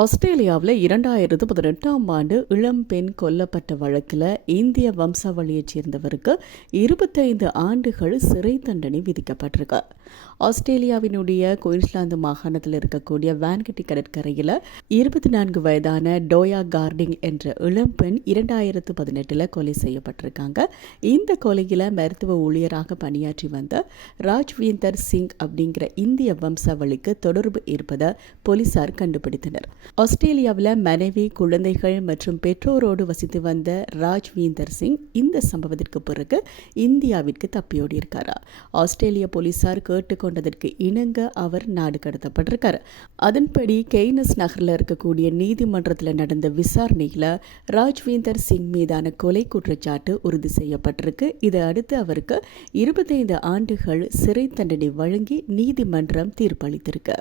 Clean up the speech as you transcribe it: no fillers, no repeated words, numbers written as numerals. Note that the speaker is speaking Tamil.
ஆஸ்திரேலியாவில் 2018ஆம் ஆண்டு இளம்பெண் கொல்லப்பட்ட வழக்கில் இந்திய வம்சாவளியைச் சேர்ந்தவருக்கு 25 ஆண்டுகள் சிறை தண்டனை விதிக்கப்பட்டிருக்கு. ஆஸ்திரேலியாவினுடைய குயின்ஸ்லாந்து மாகாணத்தில் இருக்கக்கூடிய வான்கட்டி கடற்கரையில் 24 வயதான டோயா கார்டிங் என்ற இளம்பெண் 2018 கொலை செய்யப்பட்டிருக்காங்க. இந்த கொலையில் மருத்துவ ஊழியராக பணியாற்றி வந்த ராஜ்வீந்தர் சிங் அப்படிங்கிற இந்திய வம்சாவளிக்கு தொடர்பு இருப்பதை போலீசார் கண்டுபிடித்தனர். ஆஸ்திரேலியாவில் மனைவி, குழந்தைகள் மற்றும் பெற்றோரோடு வசித்து வந்த ராஜ்வீந்தர் சிங் இந்த சம்பவத்திற்கு பிறகு இந்தியாவிற்கு தப்பியோடி இருக்காரா. ஆஸ்திரேலிய போலீசார் கேட்டுக்கொண்டதற்கு இணங்க அவர் நாடு கடத்தப்பட்டிருக்காரு. அதன்படி கெய்னஸ் நகரில் இருக்கக்கூடிய நீதிமன்றத்தில் நடந்த விசாரணையில் ராஜ்வீந்தர் சிங் மீதான கொலை குற்றச்சாட்டு உறுதி செய்யப்பட்டிருக்கு. இதை அடுத்து அவருக்கு 25 ஆண்டுகள் சிறை தண்டனை வழங்கி நீதிமன்றம் தீர்ப்பளித்திருக்கு.